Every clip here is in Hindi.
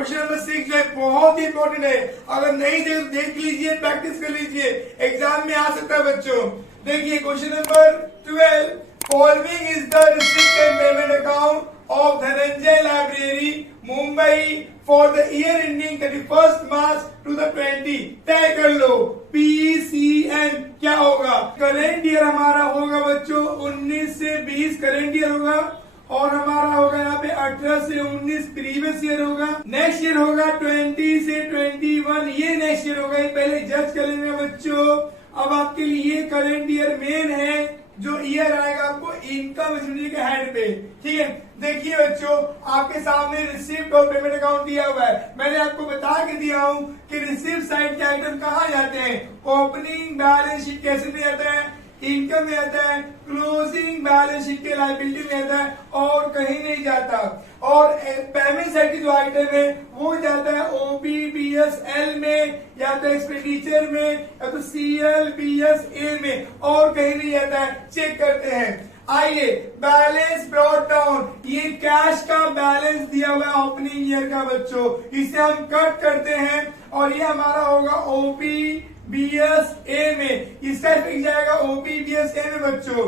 क्वेश्चन नंबर 6 जो है बहुत ही इंपॉर्टेंट है, अगर नहीं देख लीजिए, प्रैक्टिस कर लीजिए, एग्जाम में आ सकता है बच्चों। देखिए question number 12, following is the receipt and payment account of Dhananjay library Mumbai for the year ending 31 मार्च 2020। तय कर लो PCN क्या होगा। करेंट ईयर हमारा होगा बच्चों 19 से 20 करेंट ईयर होगा, और हमारा होगा यहाँ पे 18 से 19 प्रीवियस ईयर होगा। नेक्स्ट ईयर होगा 20 से 21, ये नेक्स्ट ईयर होगा। ये पहले जज कर लेना बच्चों। अब आपके लिए करंट ईयर मेन है, जो ईयर आएगा आपको इनकम के हेड पे, ठीक है। देखिए बच्चों, आपके सामने रिसिप्ट और पेमेंट अकाउंट दिया हुआ है। मैंने आपको बता के दिया हूं कि रिसिप्ट साइड के आइटम कहाँ जाते हैं, ओपनिंग बैलेंस शीट कैसे में आता है, इनकम में आता है, क्लोजिंग बैलेंस शीट के लायबिलिटी में आता है, और कहीं नहीं जाता। और पेमेंट साइड की जो आइटम है वो जाता है OPBSL में, या तो एक्सपेंडिचर में, या तो CLBSA में, और कहीं नहीं जाता है। चेक करते हैं। आइए, बैलेंस ब्रॉट डाउन, ये कैश का बैलेंस दिया हुआ है ओपनिंग ईयर का बच्चों, इसे हम कट करते हैं और ये हमारा होगा OPBSA में, इसका इफेक्ट जाएगा OPBSA में बच्चों।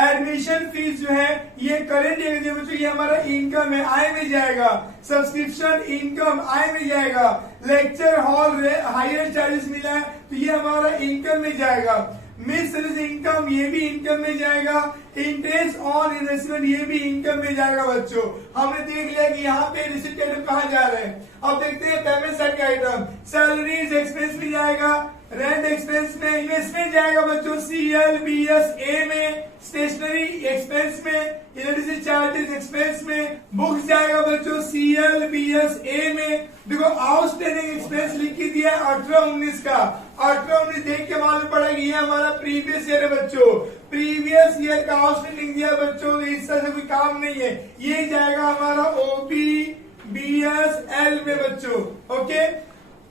एडमिशन फीस जो है ये करंट ईयर बच्चों, ये हमारा इनकम है, आय में जाएगा। सब्सक्रिप्शन इनकम आय में जाएगा। लेक्चर हॉल हायर चार्जेस मिला है तो ये हमारा इनकम में जाएगा। मिससेलेनियस इनकम ये भी इनकम में जाएगा। इंटरेस्ट ऑन इन्वेस्टमेंट ये भी इनकम में जाएगा बच्चों। हमने देख लिया कि यहाँ पे रिसिप्ट आइटम कहाँ जा रहे हैं। अब देखते हैं पेमेंट साइड का आइटम। सैलरीज एक्सपेंस में जाएगा, रेंट एक्सपेंस में, इन्वेस्टमेंट जाएगा बच्चों CLBSA में, स्टेशनरी एक्सपेंस में, इलेक्ट्रिसिटी चार्जेस एक्सपेंस में, बुक्स जाएगा बच्चों CLBSA में। देखो आउटस्टैंडिंग एक्सपेंस लिख के दिया 18-19 का। 18-19 देख के मालूम पड़ा कि ये हमारा प्रीवियस ईयर है बच्चों। प्रीवियस ईयर का आउटस्टैंडिंग दिया बच्चों, इस तरह से कोई काम नहीं है। ये जाएगा हमारा OPBSL में बच्चों। ओके,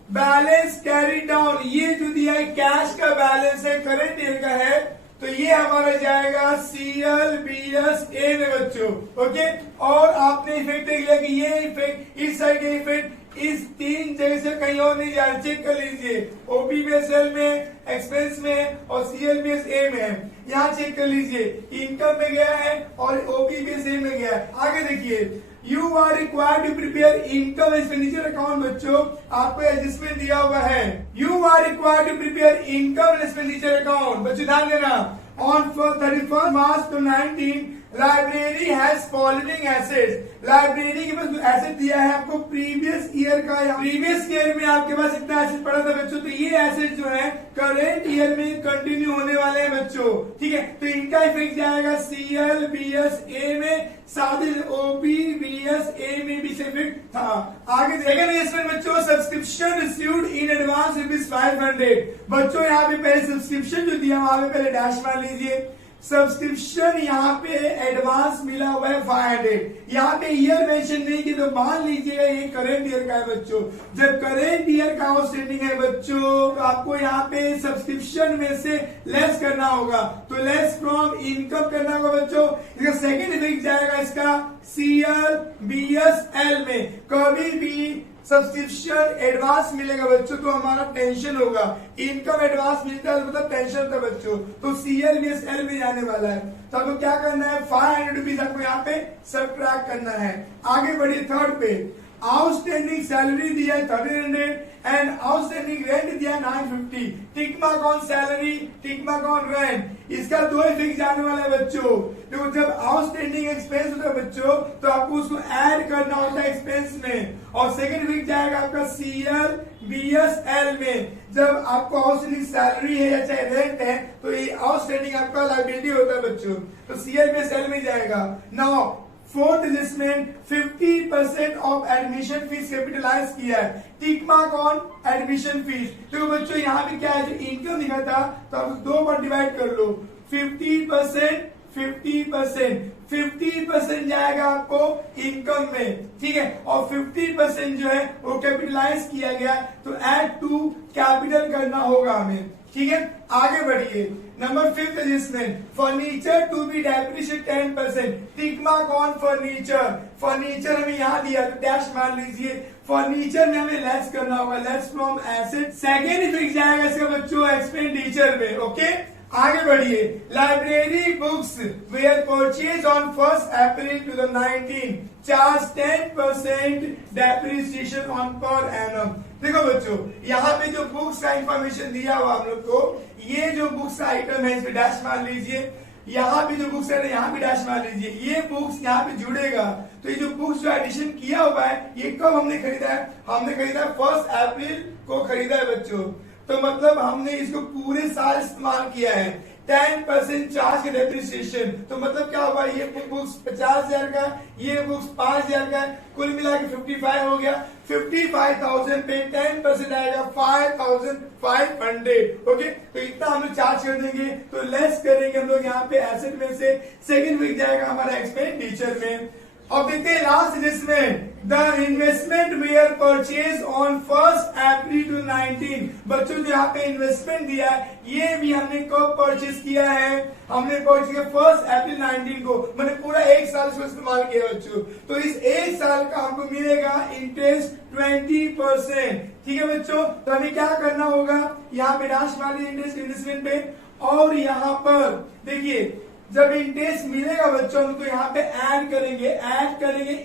बैलेंस कैरी डाउन, ये जो दिया है कैश का बैलेंस है, करंट ईयर का है, तो ये हमारा जाएगा CLBSA में बच्चों। ओके, और आपने इफेक्ट देख लिया कि ये इफेक्ट इस साइड, ये इफेक्ट इस तीन जगह से कहीं और नहीं जा रहा। चेक कर लीजिए, OPBSL में, एक्सपेंस में और CLBSA में है। यहाँ चेक कर लीजिए, इनकम में गया है और OPBSA में गया है। आगे देखिए, you are required to prepare income expenditure account बच्चों, आपको एडजस्टमेंट दिया हुआ है। You are required to prepare income expenditure account बच्चों, ध्यान देना। On 31 March 2019 library has following assets, library के पास एसेट दिया है आपको प्रीवियस ईयर का, प्रीवियस ईयर में आपके पास इतना एसेट पड़ा था बच्चों, तो ये एसेट जो है करेंट ईयर में कंटिन्यू होने वाले हैं बच्चों, ठीक है। तो इनका इफेक्ट जाएगा CLBSA में, साथ ही OPBSA में भी इफेक्ट था। आगे देखेंगे बच्चों, सब्सक्रिप्शन रिसीव्ड इन एडवांस ₹500 बच्चों, यहाँ पे पहले सब्सक्रिप्शन जो दिया वहां पे पहले डैश मान लीजिए। सब्सक्रिप्शन यहाँ पे एडवांस मिला हुआ है 500, यहाँ पे ईयर मेंशन नहीं की, तो मान लीजिएगा ये करेंट ईयर का है बच्चों। जब करेंट ईयर का आउटस्टैंडिंग है बच्चों, तो आपको यहाँ पे सब्सक्रिप्शन में से लेस करना होगा, तो लेस फ्रॉम इनकम करना होगा बच्चों। इसका सेकेंड इफेक्ट जाएगा इसका CLBSL में। कभी भी सब्सक्रिप्शन एडवांस मिलेगा बच्चों तो हमारा टेंशन होगा, इनकम एडवांस मिलता है मतलब टेंशन होता है बच्चों, तो CLBSL में जाने वाला है। तो आपको क्या करना है, 500 रुपीज आपको यहाँ पे सब्ट्रैक्ट करना है। आगे बढ़िए थर्ड पे, आउटस्टैंडिंग सैलरी दिया है 1300 एंड आउटस्टैंडिंग रेंट दिया 950। टिक mark on salary, tick mark on rent, इसका दो इफेक्ट जाने वाला है बच्चों। देखो जब आउटस्टैंडिंग एक्सपेंस होता है बच्चों, तो आपको उसको ऐड करना होता है एक्सपेंस में, और सेकंड इफेक्ट जाएगा आपका CLBSL में। जब आपको आउटस्टैंडिंग सैलरी है या चाहे रेंट है, तो ये आउटस्टैंडिंग आपका लायबिलिटी होता है बच्चों, तो CLBSL में जाएगा। Now fourth adjustment, 50% of admission fees capitalise किया है, tick mark on admission fees. तो बच्चों यहाँ पे क्या है, जो इनकम लिखा था तो आप 2 बार डिवाइड कर लो, 50% 50% जाएगा आपको इनकम में, ठीक है, और 50% जो है वो कैपिटलाइज किया गया, तो ऐड टू कैपिटल करना होगा हमें, ठीक है। आगे बढ़िए, number 5 adjustment, furniture to be depreciate 10%, tick mark on furniture. Furniture हमें यहाँ दिया तो डैश मार लीजिए, फर्नीचर में हमें लेस करना होगा, less from asset. Second effect जाएगा इसका बच्चों एक्सपेंडिचर में, ओके। आगे बढ़िए, library books were purchase on 1 April 2019 charge 10% depreciation on per annum. देखो बच्चों, यहाँ पे जो बुक्स का इंफॉर्मेशन दिया हुआ हम लोग को, ये जो बुक्स का आइटम है इस पे डैश मार लीजिए, यहाँ पे जो बुक्स है यहाँ पे डैश मार लीजिए, ये बुक्स यहाँ पे जुड़ेगा। तो ये जो बुक्स जो एडिशन किया हुआ है ये कब हमने खरीदा है? हमने खरीदा है 1 अप्रैल को खरीदा है बच्चों। तो मतलब हमने इसको पूरे साल इस्तेमाल किया है। 10% चार्ज का डेप्रिसिएशन, तो मतलब क्या होगा, ये बुक्स 50,000 का, ये बुक्स 5,000 का, कुल मिला के 55 हो गया। 55,000 पे 10% आएगा 5,500, ओके। तो इतना हम लोग चार्ज कर देंगे, तो लेस करेंगे हम लोग यहाँ पे एसेट में से, सेकंड वीक जाएगा हमारा एक्सपेंडिचर में। अब देखते हैं last adjustment, the investment were purchase on 1 April 2019। बच्चों जो यहाँ पे इन्वेस्टमेंट दिया है ये भी हमने कब परचेज किया है? हमने परचेज किया 1 अप्रैल 19 को, मैंने पूरा एक साल इसको इस्तेमाल किया बच्चों। तो इस एक साल का हमको मिलेगा इंटरेस्ट 20%, ठीक है बच्चों। तो हमें क्या करना होगा, यहाँ पे डैश मारिए इंटरेस्ट इन्वेस्टमेंट पे, और यहाँ पर देखिए जब इंटरेस्ट मिलेगा बच्चों तो यहाँ पे ऐड करेंगे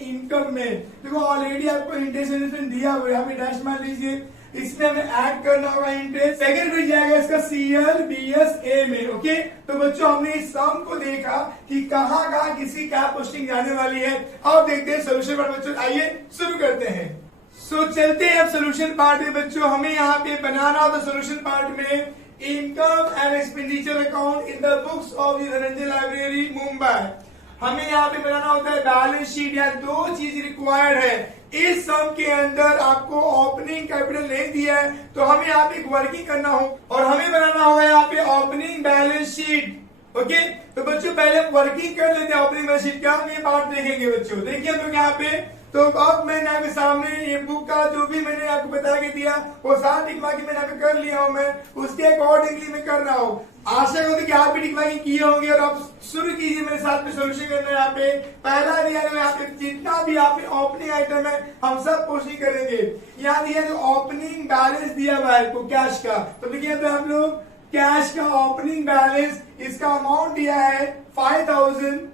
इनकम में। देखो ऑलरेडी आपको इंटरेस्ट इन्वेस्टमेंट दिया हुआ है, यहाँ पे डैश मार लीजिए, इसमें हमें ऐड करना होगा इंटरेस्ट। सेकंड पेज जाएगा इसका CLBSA में, ओके। तो बच्चों हमने इस सम को देखा कि कहाँ किसी क्या पोस्टिंग जाने वाली है। अब देखते हैं सोल्यूशन पार्ट बच्चों, आइए शुरू करते हैं। सो चलते हैं अब सोल्यूशन पार्ट में बच्चों। हमें यहाँ पे बनाना होता सोल्यूशन पार्ट में income and expenditure account in the books of the Dhananjay library Mumbai. हमें यहाँ पे बनाना होता है बैलेंस शीट। या दो चीज रिक्वायर्ड है इस सम के अंदर, आपको ओपनिंग कैपिटल नहीं दिया है तो हमें यहाँ पे वर्किंग करना हो और हमें बनाना होगा यहाँ पे ओपनिंग बैलेंस शीट, ओके। तो बच्चों पहले वर्किंग कर लेते हैं ओपनिंग बैलेंस शीट का, हम ये पार्ट देखेंगे बच्चों। देखिए हम लोग यहाँ पे, तो अब मैंने आपके सामने ये बुक का जो भी मैंने आपको बता के दिया वो सारा टिकमार्किंग मैंने यहाँ पे कर लिया हूँ, मैं उसके अकॉर्डिंगली मैं कर रहा हूँ। आशा करती कि आप भी टिकमार्किंग किए होंगे और आप शुरू कीजिए मेरे साथ में सोल्यूशन करना। यहाँ पे पहला दिया है, यहाँ पे जितना भी यहाँ पे ओपनिंग आइटम है हम सब पोस्टिंग करेंगे। यहाँ दिया जो ओपनिंग बैलेंस दिया हुआ है कैश का, तो देखिए तो हम लोग कैश का ओपनिंग बैलेंस, इसका अमाउंट दिया है 5,000,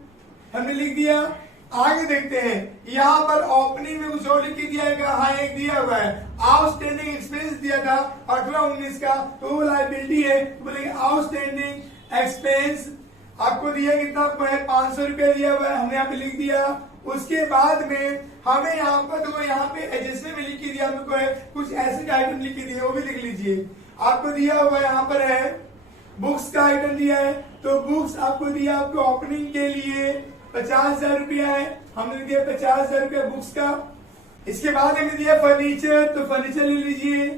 हमने लिख दिया। आगे देखते हैं, यहाँ पर ओपनिंग में कुछ और लिख के दिया है, हाँ एक दिया हुआ है आउटस्टैंडिंग एक्सपेंस दिया था 18-19 का, तो वो लायबिलिटी है, तो बोलेंगे आउटस्टैंडिंग एक्सपेंस आपको दिया कितना है 500 रुपया दिया हुआ है, हमने यहाँ पे लिख दिया। उसके बाद में हमें यहाँ पर तो यहाँ पे एडजस्टमेंट में लिख के दिया हमको है, कुछ ऐसे आइटम लिख के दिए वो भी लिख लीजिए। आपको दिया हुआ है यहाँ पर है बुक्स का आइटम दिया है, तो बुक्स आपको दिया आपको ओपनिंग के लिए 50,000 रुपया है, हमने दिया 50,000 रुपया बुक्स का। इसके बाद हमने दिया फर्नीचर, तो फर्नीचर ले लीजिए।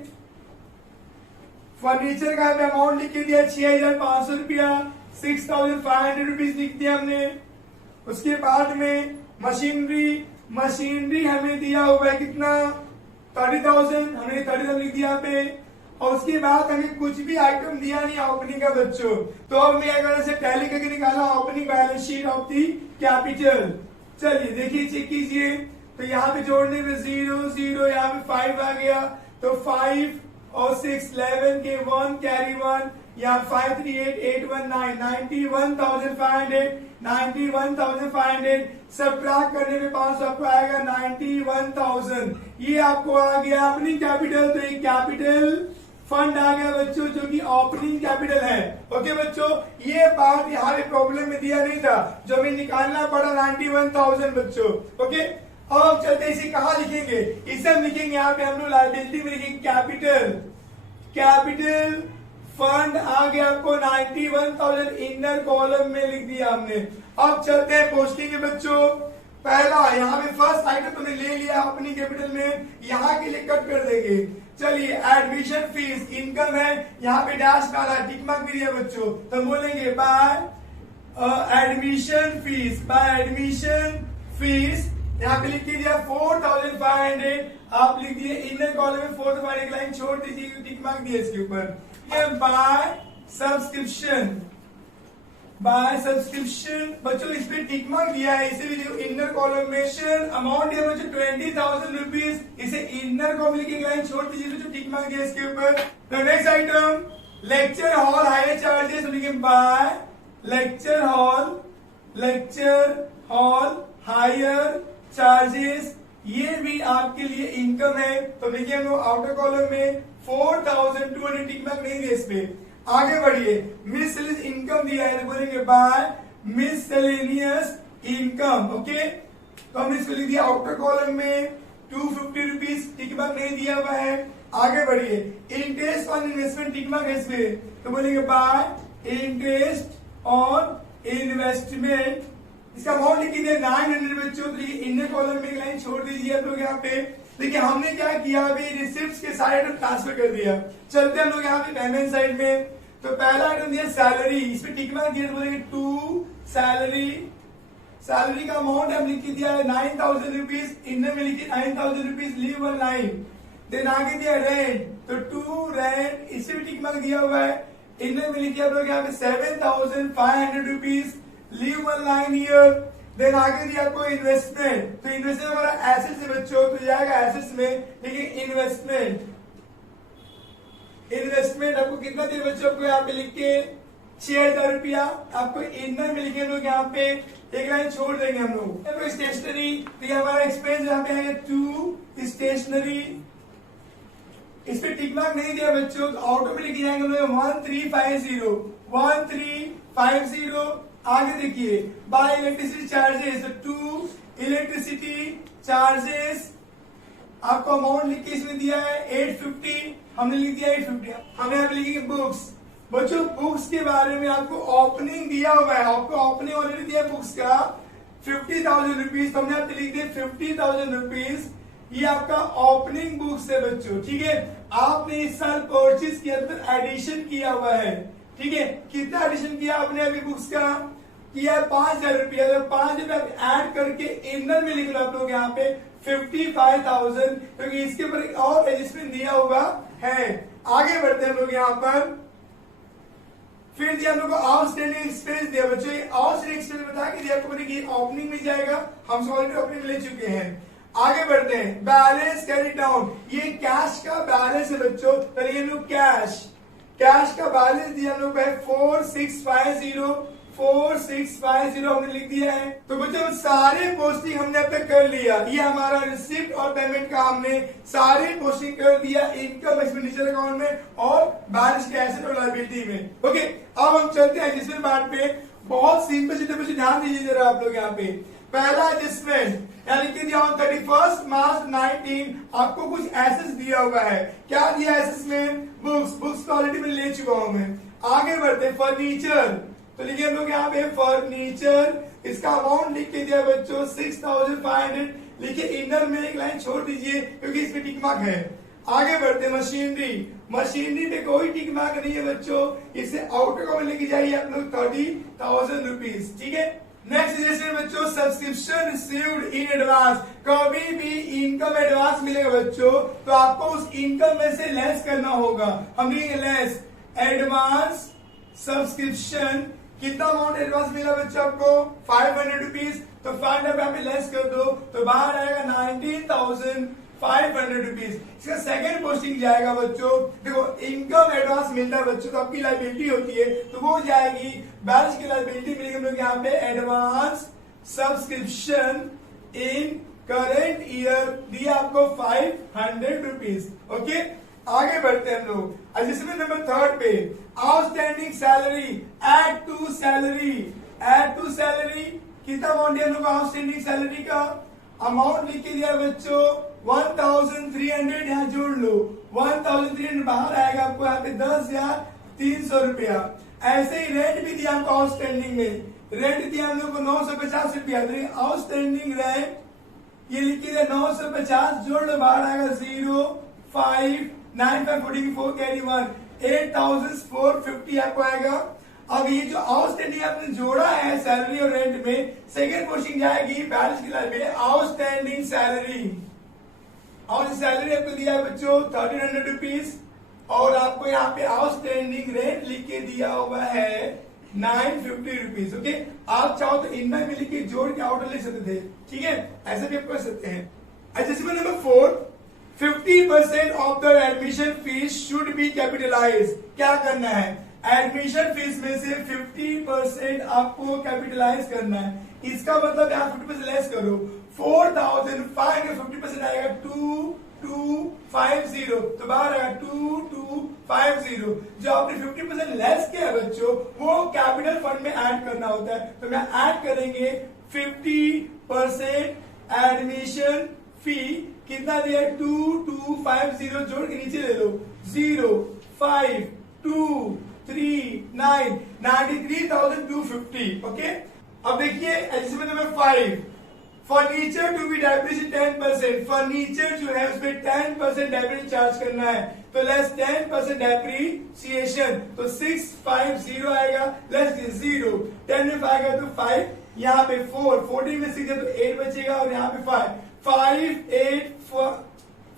फर्नीचर का अमाउंट लिख के दिया 6,500 रुपया, 6,500 रुपीज लिख दिया हमने। उसके बाद में मशीनरी हमें दिया हुआ है कितना 30,000, हमने 30,000 लिख दिया यहाँ पे। और उसके बाद हमें कुछ भी आइटम दिया नहीं ओपनिंग का बच्चों, तो अब मैं अगर ऐसे टैली करके निकाला opening balance sheet of the capital. चलिए देखिए चेक कीजिए, तो यहाँ पे जोड़ने में 0 यहाँ पे 5 आ गया, तो 5 और 6 11 के 1 कैरी 1, यहाँ 5 3 8 8 1 9 91,500 सबट्रैक्ट करने में 500 आपको आएगा 91,000। ये आपको आ गया ओपनिंग कैपिटल। तो ये कैपिटल फंड आ गया बच्चों जो कि ओपनिंग कैपिटल है, ओके बच्चों। ये बात यहाँ पे प्रॉब्लम में दिया नहीं था, जो हमें निकालना पड़ा 91,000 बच्चों, ओके। अब चलते इसे कहाँ लिखेंगे, इसे हम लिखेंगे यहाँ पे हम लोग लायबिलिटी में लिखेंगे कैपिटल फंड आ गया आपको 91,000 इनर कॉलम में लिख दिया हमने। अब चलते हैं पोस्टिंग के बच्चों। पहला यहाँ पे फर्स्ट आइटम तुमने ले लिया अपनी कैपिटल में, यहाँ के लिए कट कर देंगे। चलिए एडमिशन फीस इनकम है, यहाँ पे डैश डाला टिक मार्क भी दिया बच्चों, तो हम बोलेंगे by admission fees, by admission fees यहाँ पे लिख दिया 4500, आप लिख दिए इनर कॉलम में 4 एक लाइन छोड़ दीजिए, टिक मार्क दिया इसके ऊपर। बाय सब्सक्रिप्शन, बाय सब्सक्रिप्शन बच्चों इस पे टिक मार्क दिया है, इसे भी देखो इनर कॉलम में अमाउंट दिया बच्चों 20,000 रुपीज, इसे इनर कॉलम लिख के लाइन छोड़ दीजिए बच्चों, टिक मार्क दिया इसके ऊपर। तो next item lecture hall hire charges, लिखे by lecture hall hire charges, ये भी आपके लिए इनकम है। तो देखिए हम लोग आउटर कॉलम में 4,200 टिक मार्क नहीं दिए इस पे। आगे बढ़िए, मिसलेनियस इनकम दिया है तो बोलेंगे बाय मिसलेनियस इनकम, ओके। तो हमने इसको लिख दिया आउटर कॉलम में 250 रुपीज, टिक मार्क नहीं दिया हुआ है। आगे बढ़िए, interest on investment tick mark है इस पे, तो बोलेंगे बाय इंटरेस्ट ऑन इन्वेस्टमेंट, इसका अमाउंट लिख दिया 900 बच्चों। तो इनर कॉलम में एक लाइन छोड़ दीजिए आप लोग यहाँ पे। देखिए हमने क्या किया, अभी रिसिप्ट्स के सारे आइटम ट्रांसफर कर दिया। चलते हम लोग यहाँ पे पेमेंट साइड में। तो पहला आइटम दिया सैलरी, इस पे टिक मार्क दिया तो बोलेंगे टू सैलरी, सैलरी का अमाउंट हम लिख दिया है 9,000 रुपीज, इनर में लिखिए 9,000 rupees, leave one line. Then आगे दिया रेंट, तो टू रेंट, इसे भी टिक मार्क दिया हुआ है, इनर में लिखिए आप लोग यहाँ पे 7,500 rupees, leave one line here. Then आगे दिया आपको इन्वेस्टमेंट, तो इन्वेस्टमेंट हमारा एसेट्स है बच्चों, तो जाएगा एसेट्स में, लेकिन इन्वेस्टमेंट आपको कितना दिया बच्चों, आपको यहाँ पे लिख के 6,000 रुपया, आपको इनर में लिखे लोग यहाँ पे एक लाइन छोड़ देंगे हम लोग। स्टेशनरी, तो ये हमारा एक्सपेंस यहाँ पे है टू स्टेशनरी, इस पे टिक मार्क नहीं दिया बच्चों, तो ऑटो में लिखे जाएंगे हम लोग 1350। आगे देखिए by electricity charges, to electricity charges, आपको अमाउंट लिख के इसमें दिया है 850, हमने लिख दिया 850। हमने यहाँ पे लिखी बुक्स, बच्चों बुक्स के बारे में आपको ओपनिंग दिया हुआ है, आपको ओपनिंग ऑलरेडी दिया बुक्स का 50,000 रुपीज, तो हमने यहाँ पे लिख दिया 50,000 रुपीज, ये आपका ओपनिंग बुक्स है बच्चों, ठीक है। आपने इस साल परचेज किया तो एडिशन किया हुआ है, ठीक है। कितना एडिशन किया आपने अभी बुक्स का किया 5,000 रुपया, 5,000 ऐड करके इनर में लिख लो आप लोग यहाँ पे 55,000, क्योंकि इसके ऊपर एक और एडजस्टमेंट दिया हुआ है। आगे बढ़ते हैं हम लोग यहाँ पर, फिर दिया हम लोग को आउटस्टैंडिंग एक्सपेंस दिया बच्चों, आउटस्टैंडिंग एक्सपेंस बता के दिया आपको मैंने कि ओपनिंग में जाएगा, हम ऑलरेडी ओपनिंग ले चुके हैं। आगे बढ़ते हैं, बैलेंस कैरी डाउन, ये कैश का बैलेंस है बच्चों, तो ये लोग कैश का बैलेंस दिया हम लोग 4650 हमने लिख दिया है। तो बच्चों सारे पोस्टिंग हमने अब तक कर लिया, ये हमारा रिसिप्ट और पेमेंट का हमने सारे पोस्टिंग कर दिया इनकम एक्सपेंडिचर अकाउंट में और बैलेंस के एसेट और लायबिलिटी में। ओके, अब हम चलते हैं एडजस्टमेंट पार्ट पे। बहुत सिंपल से ध्यान दीजिए जरा आप लोग यहाँ पे। पहला एडजस्टमेंट यानी कि 31 मार्च 19 आपको कुछ एसेट्स दिया हुआ है। क्या दिया एसेट्स में? बुक्स ऑलरेडी मैं ले चुका हूं मैं। आगे बढ़ते फर्नीचर, तो लिखिए हम लोग यहाँ पे फर्नीचर, इसका अमाउंट लिख के दिया बच्चों 6,500, लिखिए इनर में एक लाइन छोड़ दीजिए क्योंकि इसमें टिक मार्क है। आगे बढ़ते मशीनरी पे कोई टिक मार्क नहीं है बच्चों, इसे आउटर कॉलम लेके जाइए आप लोग 30,000 रुपीज, ठीक है। नेक्स्ट एडजस्टमेंट बच्चों सब्सक्रिप्शन रिसीव्ड इन एडवांस, कभी भी इनकम एडवांस मिलेगा बच्चों तो आपको उस इनकम में से लेस करना होगा। हम लिखेंगे लेस एडवांस सब्सक्रिप्शन, कितना अमाउंट एडवांस मिला बच्चों आपको 500 रुपीज, तो 500 यहाँ पे लेस कर दो तो बाहर आएगा 19,500 रुपीज। इसका सेकंड पोस्टिंग जाएगा बच्चों, देखो इनकम एडवांस मिलता है बच्चों तो आपकी लायबिलिटी होती है तो वो जाएगी बैलेंस की लायबिलिटी मिलेगी हम लोग यहाँ पे advance subscription in current year दिया आपको 500 रुपीज। ओके, आगे बढ़ते हैं हम लोग एडजस्टमेंट नंबर 3 पे, outstanding salary add to salary, कितना अमाउंट है हम लोग आउटस्टैंडिंग सैलरी का? अमाउंट लिख के दिया बच्चों 1,300, यहाँ जोड़ लो 1,300, बाहर आएगा आपको यहाँ पे 10,300 रुपया। ऐसे ही रेंट भी दिया हमको आउटस्टैंडिंग में, रेंट दिया हम लोग को 950 रुपया, आउटस्टैंडिंग रेंट ये लिख के दिया 950, जोड़ लो बाहर आएगा 0,595 44 कैरी 1 8,450 आपको आएगा। अब ये जो आउटस्टैंडिंग आपने जोड़ा है सैलरी और रेंट में, सेकेंड पोर्शन जाएगी बैलेंस की लाइन में आउटस्टैंडिंग सैलरी। और सैलरी आपको दिया है बच्चों 1300 रुपीज, और आपको यहाँ पे आउटस्टैंडिंग रेंट लिख के दिया हुआ है 950 रुपीज। ओके, आप चाहो तो इनमें भी लिख के जोड़ के आउटर लिख सकते थे, ठीक है, ऐसे भी आप कर सकते हैं। Adjustment number 4, 50% of the admission fees should be capitalise. क्या करना है, एडमिशन फीस में से 50% आपको कैपिटलाइज करना है। इसका मतलब यहाँ 50% लेस करो, 4,500 50% आएगा 2250, तो बाहर आएगा 2250। जो आपने 50% लेस किया है बच्चों, वो कैपिटल फंड में ऐड करना होता है। तो मैं ऐड करेंगे 50% एडमिशन फी, कितना दिया 2250, जोड़ के नीचे ले लो 0 5 2 3 9 93,250। ओके, अब देखिए adjustment number 5, furniture to be depreciate 10%। फर्नीचर जो है उसमें 10% डेप्रिसिएशन चार्ज करना है, तो लेस 10% डेप्रिसिएशन, तो 650 आएगा, लेस 0, 10 में आएगा तो 5, यहाँ पे 4, 14 में 6 है तो 8 बचेगा, और यहाँ पे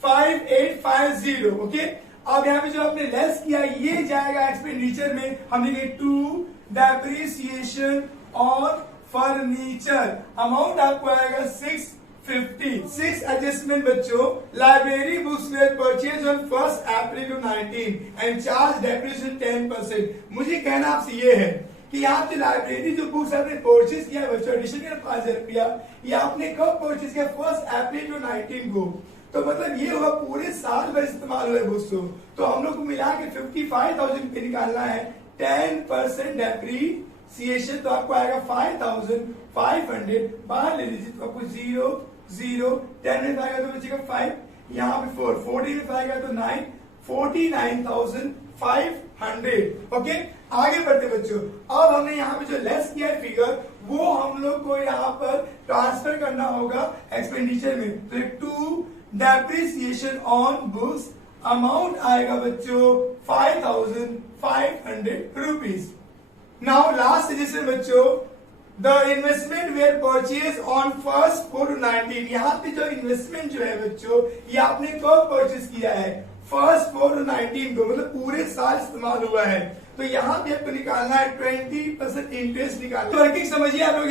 5850। ओके, अब यहाँ पे जो आपने लेस किया ये जाएगा एक्सपेंडिचर में, हम लिखेंगे to depreciation on furniture, amount आपको आएगा 650। 6 एडजस्टमेंट बच्चों, library books were purchase on 1 April 2019 and charge depreciation 10%। मुझे कहना आपसे ये है कि यहाँ पे लाइब्रेरी जो बुक्स आपने परचेज किया बच्चों, एडिशन के 5,000 रुपया, ये आपने कब परचेज किया 1 अप्रैल 2019 को, तो मतलब ये होगा पूरे साल भर इस्तेमाल हुए बुक्स को, तो हम लोग को मिला के 55,000 पे निकालना है। 10% डेप्रिसिएशन तो आपको आएगा 5,500, बाहर ले लीजिए तो आपको 0 0, 10 में आएगा तो बचेगा 5, यहाँ पे 4, 14 में आएगा तो 9, 49,500। ओके, आगे बढ़ते बच्चों, अब हमने यहाँ पे जो लेस किया है फिगर, वो हम लोग को यहाँ पर ट्रांसफर करना होगा एक्सपेंडिचर में, तो 2 डेप्रिसिएशन ऑन बुक्स, अमाउंट आएगा बच्चों 5,500 रुपीज। नाउ लास्ट सजेशन बच्चों, the investment were purchase on 1 April 2019। यहाँ पे जो इन्वेस्टमेंट जो है बच्चों, ये आपने कब परचेज किया है 1 April 2019 को, मतलब पूरे साल इस्तेमाल हुआ है, तो यहाँ पे आपको निकालना है 20% इंटरेस्ट निकालना। तो वर्किंग समझिए आप लोग,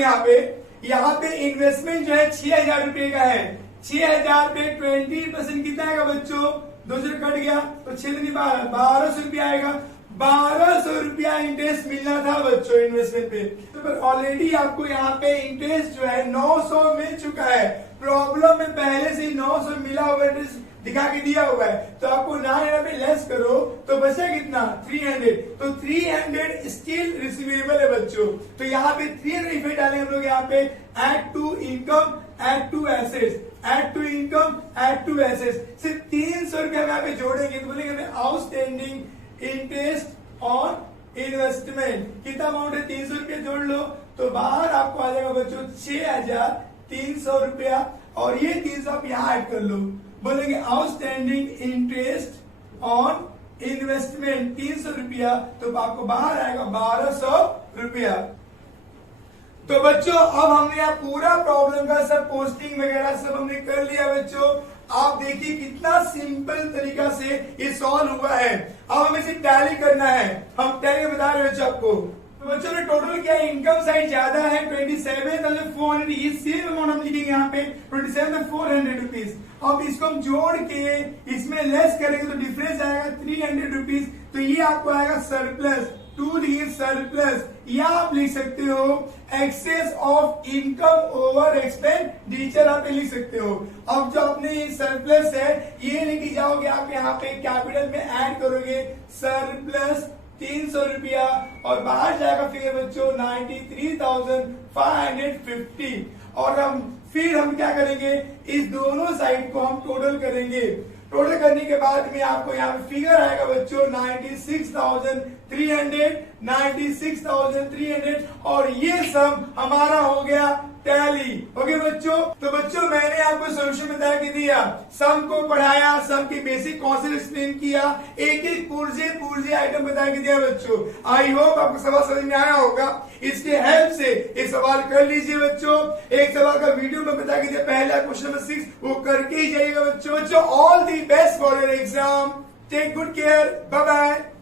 यहाँ पे इन्वेस्टमेंट जो है 6,000 रुपए का है, 6,000 पे 20% कितना आएगा बच्चों, 2 कट गया तो 6 1200 रुपया आएगा। 1200 रुपया इंटरेस्ट मिलना था बच्चों इन्वेस्टमेंट पे, तो ऑलरेडी आपको यहाँ पे इंटरेस्ट जो है 900 मिल चुका है। प्रॉब्लम में पहले से 900 मिला हुआ इंटरेस्ट दिखा के दिया हुआ है, तो आपको 900 पे लेस करो तो बचा कितना 300, तो 300 स्टिल रिसीवेबल है बच्चों। तो यहाँ पे 300 इफेक्ट डालेंगे हम लोग, यहाँ पे add to income, add to assets, add to income, add to assets, सिर्फ 300 रुपया यहाँ पे जोड़ेंगे तो बोलेंगे हमें आउटस्टैंडिंग इंटरेस्ट ऑन इन्वेस्टमेंट, कितना अमाउंट है 300 रुपया जोड़ लो, तो बाहर आपको आ जाएगा बच्चों 6,300 रुपया, और ये 300 आप यहाँ ऐड कर लो, बोलेंगे आउटस्टैंडिंग इंटरेस्ट ऑन इन्वेस्टमेंट 300 रुपया, तो आपको बाहर आएगा 1,200 रुपया। तो बच्चों अब हमने यहाँ पूरा प्रॉब्लम का सब पोस्टिंग वगैरह सब हमने कर लिया बच्चों। आप देखिए कितना सिंपल तरीका से ये सॉल्व हुआ है। अब हमें सिर्फ टैली करना है, हम टैली बता रहे बच्चों आपको। तो बच्चों ने टोटल क्या है, इनकम साइड ज्यादा है 27,400, ये सेम अमाउंट हम लिखेंगे यहाँ पे 27,400 रुपीज। अब इसको हम जोड़ के इसमें लेस करेंगे तो डिफरेंस आएगा 300 रुपीज, तो ये आपको आएगा सरप्लस, 2 लिखिए सरप्लस, या आप लिख सकते हो excess of income over expenditure, आप लिख सकते हो। अब जो अपने सरप्लस है ये लेके जाओगे आप यहाँ पे कैपिटल में ऐड करोगे सरप्लस 300 रुपया, और बाहर जाएगा फिर बच्चों 93,550, और फिर हम क्या करेंगे, इस दोनों साइड को हम टोटल करेंगे। टोटल करने के बाद में आपको यहाँ पे फिगर आएगा बच्चों 96,300, 96,300 और ये सम हमारा हो गया टैली। ओके बच्चों, तो बच्चों मैंने आपको सोल्यूशन बता के दिया, सम को पढ़ाया, सम की बेसिक कॉन्सेप्ट एक्सप्लेन किया, एक एक पुर्जे आइटम बता के दिया बच्चों। आई होप आपको सवाल समझ में आया होगा। इसके हेल्प से एक सवाल कर लीजिए बच्चों। एक सवाल का वीडियो में बता के दिया, पहला क्वेश्चन नंबर 6 वो करके ही जाइएगा बच्चों। All the best for your exam, take good care, bye bye.